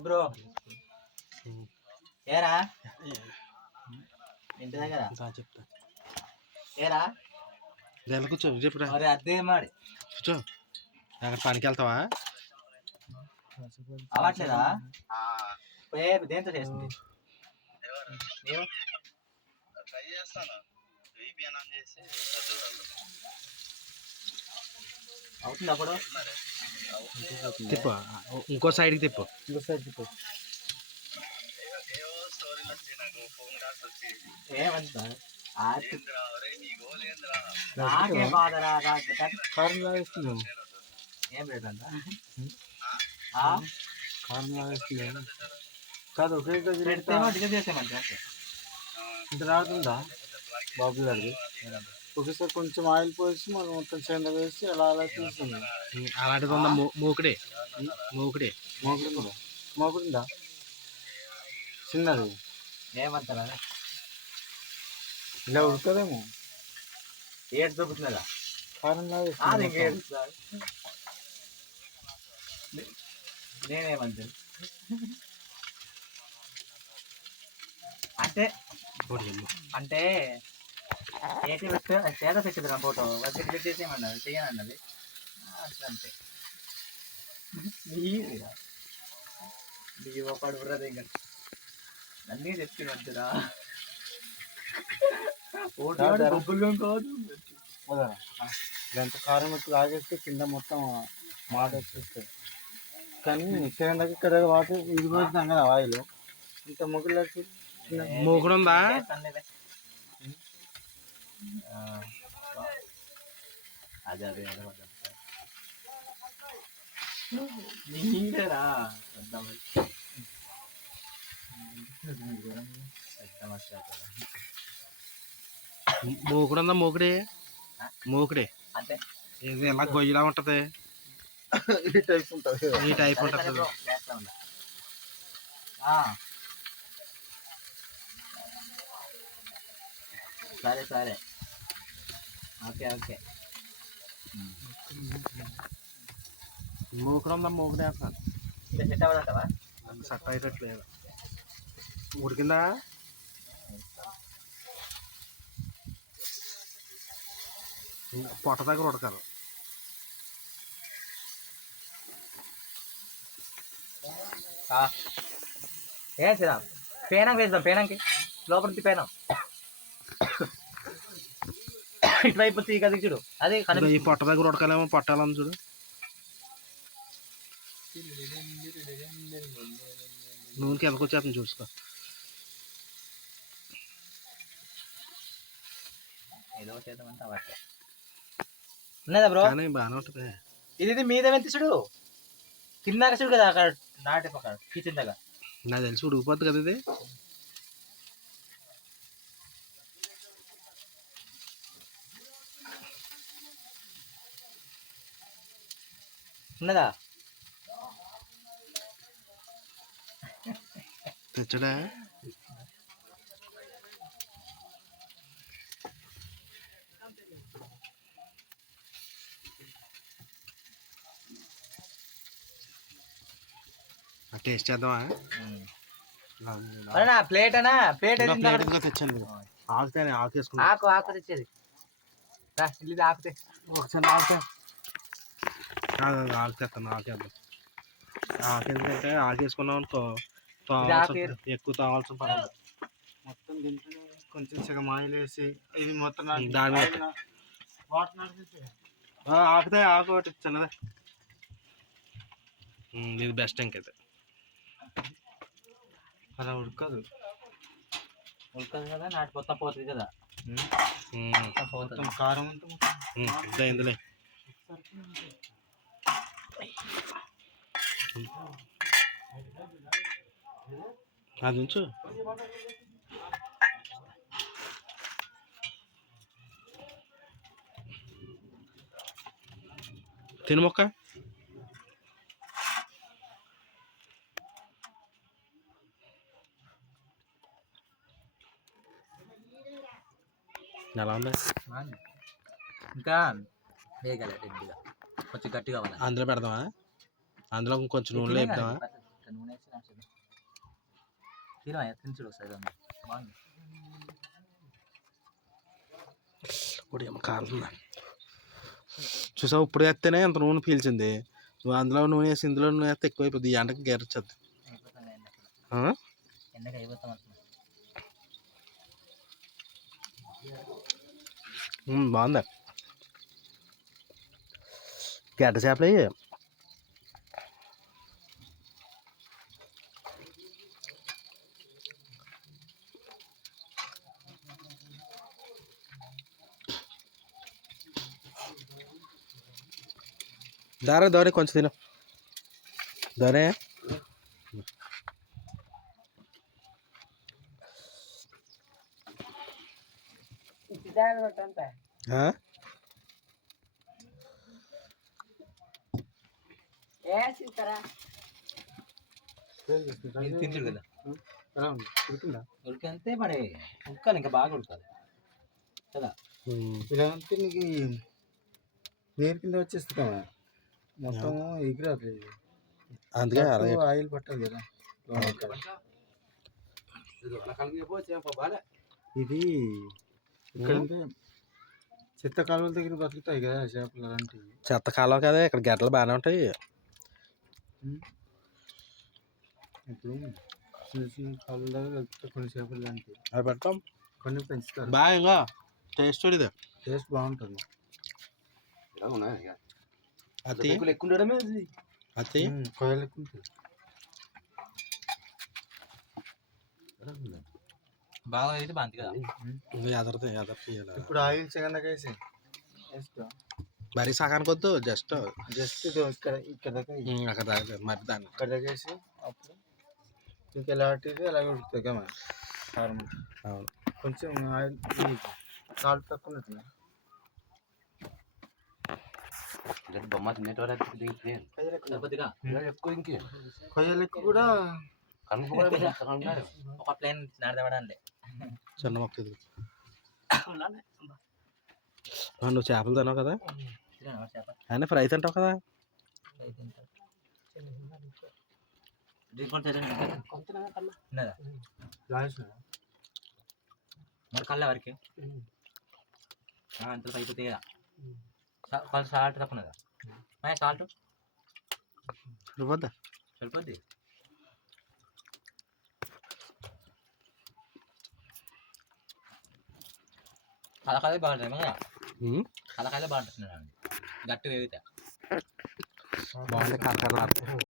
Bro ఏరా ఇంటి దగ్గర చెప్తా ఏరా కూర్చో చెప్పురా మరి అదే మాడి కూర్చో అక్కడ పనికి వెళ్తావా అవట్లేదా దేంతో చేస్తుంది అవుతుంది అప్పుడు తిప్పు ఇంకో సైడ్కి తిప్పు ఏమంటా నాకే బాధరా కారం లాగేస్తున్నాను ఏం రేట్ అంట కారం లాగేస్తున్నాను కాదు ఒకే టికెట్ చేసేమంటే ఇంత రాడుతుందా బాబు గారిది ఒకేసారి కొంచెం ఆయిల్ పోసి మనం మొత్తం చెంద వేసి అలా అలా తీసుకున్నాం అలాంటిది ఉందా మూకుడే మూకుడే మోకుడుందా మోకుడుందా చిన్నది ఏమంటారా ఇలా ఉడుతుందేమో ఏడు దొరుకుతున్నదా కారం లాగా నేనేమంటాను అంటే అంటే చేత తెచ్చింది ఫోటో వచ్చి పెట్టేసేయమన్నది చెయ్యనన్నది అట్లా అంతే నీ ఒకడు బ్రదర్ ఇంకా అన్నీ తెచ్చుకున్నట్టురా బొబ్బులు కాదు ఎంత కారం వచ్చి లాగేస్తే కింద మొత్తం మాట వచ్చేస్తుంది కానీ సెవెన్ దగ్గర ఇక్కడ వాటర్ ఇది పోతున్నాం కదా ఆయిల్ ఇంత మొగ్గులు మూకుడు ఉందా అదే అదే నీరా మూకుడు ఉందా మూకుడే మూకుడే అంటే ఇది ఎలా గొయ్యిలా ఉంటది ఈ టైప్ ఉంటుంది ఈ టైప్ ఉంటుంది సరే సరే ఓకే ఓకే మూకుడు ఉందా మూకుడే అసలు ఇంకా సెట్ అవ్వదంటావా సెట్ అయ్యేటట్లేదు ఉడికిందా పొట్ట దగ్గర ఉడకాలి ఏం చేద్దాం పేనం వేద్దాం పేనంకి లోపలికి పేనం ఇటువైపు తీగ చూడు అదే ఈ పొట్ట దగ్గర ఉడకాలేమో పట్టాలని చూడు నూనెకి ఎందుకు వచ్చేస్తుంది చూసుకో ఏదో చేద్దామంటే అవట్లే ఉన్నదా బ్రో బాగానే ఉంటుంది ఇది మీద వెంతి చూడు తిన్నాక చూడు కదా అక్కడ నాటే పక్కన కిచెన్ దగ్గర నాకు తెలిసి ఉడికిపోద్ది కదా ఇది ఉన్నదా తెచ్చడా టేస్ట్ చేద్దామా ప్లేట్ అనా ప్లేట్ తెచ్చాను ఆకుతానే ఆకు వేసుకున్నా ఆకు ఆకు తెచ్చేది ఆకుతే ఒకసారి ఆకుతే ఆకు తెస్తాను ఆకేద్దాం ఆకు ఎందుకంటే ఆకు వేసుకున్నాం అనుకో ఎక్కువ తాగాల్సిన పని మొత్తం దీంట్లో కొంచెం సగం ఆయిల్ వేసి ఇది మొత్తం దాని ఆకుతే ఆకు ఒకటి చిన్నదే ఇది బెస్ట్ ఇంకైతే అలా ఉడకదు కదా నాటి మొత్తం పోతుంది కదా మొత్తం కారం అంతా ఇందులో అది ఉంచు తిను మొక్క ఎలా ఉంది ఇంకా వేయగల రెడ్డిగా కొంచెం గట్టిగా కావాలి. అందులో పెడదామా? అందులో కొంచెం నూనెలో వేద్దామా? నూనె వేసి తినవా తినచుడు ఒకసారి బాగుంది. ఇప్పుడు ఏమో కాలుతుందా చూసావు? ఇప్పుడు వేస్తేనే అంత నూనె పీల్చింది. నువ్వు అందులో నూనె వేసి ఇందులో నూనె వేస్తే ఎక్కువ అయిపోద్ది. ఈ ఎండకి గెరచద్దు. ఎండకి అయిపోతాం. బాగుందా? గడ్డ చేపలు అయ్యి దారే దోరే కొంచెం తిను. దోరే తినచుడు కదా ఉడికంతే పడే ఉడకాలి, ఇంకా బాగా ఉడకాలి కదా. ఇలా అంటే నీకు నీరు కింద వచ్చేస్తా మొత్తం ఎగిరాదు. అందుకే ఆయిల్ పట్టదు కదా. ఇది ఇక్కడంటే చెత్త కాలువల దగ్గర బతుకుతాయి కదా చేపలు. అలాంటివి చెత్త కాలువ కదా, ఇక్కడ గడ్డలు బాగానే ఉంటాయి. ఇప్పుడు చిన్న చిన్న కాలువల దగ్గర వెళ్తే కొన్ని చేపలు లాంటివి అవి పెడతాం, కొన్ని పెంచుతారు. బాగా టేస్ట్ ఇది, టేస్ట్ బాగుంటుంది. అది ఎక్కువ ఉండడమే అది కొయ్యలు ఎక్కువ ఉంటుంది. బాగా అయితే బాగుంది కదా. ఇప్పుడు ఆయిల్ చికెన్ వేసి మరీ సగానికి వద్దు, జస్ట్ ఇక్కడ ఇక్కడ అక్కడ దాకా మరి దాన్ని ఇక్కడ దగ్గేసి అప్పుడు ఇంకా ఎలాంటిది అలాగే ఉడుకుతుంది కదా. కారం కొంచెం ఆయిల్ సాల్ట్ తక్కువ ఉంటుంది. కొయ్యలు ఎక్కువ కూడా ఒక ప్లేన్ నడదవడంలే చిన్న మొక్క ఇది. నువ్వు చేపలు తిన్నావు కదా, అయినా ఫ్రై తింటావు కదా. మరి కళ్ళ వరకు అంత అయిపోతాయి కదా. సాల్ట్ తక్కువ సాల్ట్ సరిపోద్దా? సరిపోద్ది. కలకాయలు బాగుంటుంది కదా, కలకాయలు బాగుంటుంది. గట్టి వేగితే బాగుంది. కరకరలాడుతుంది.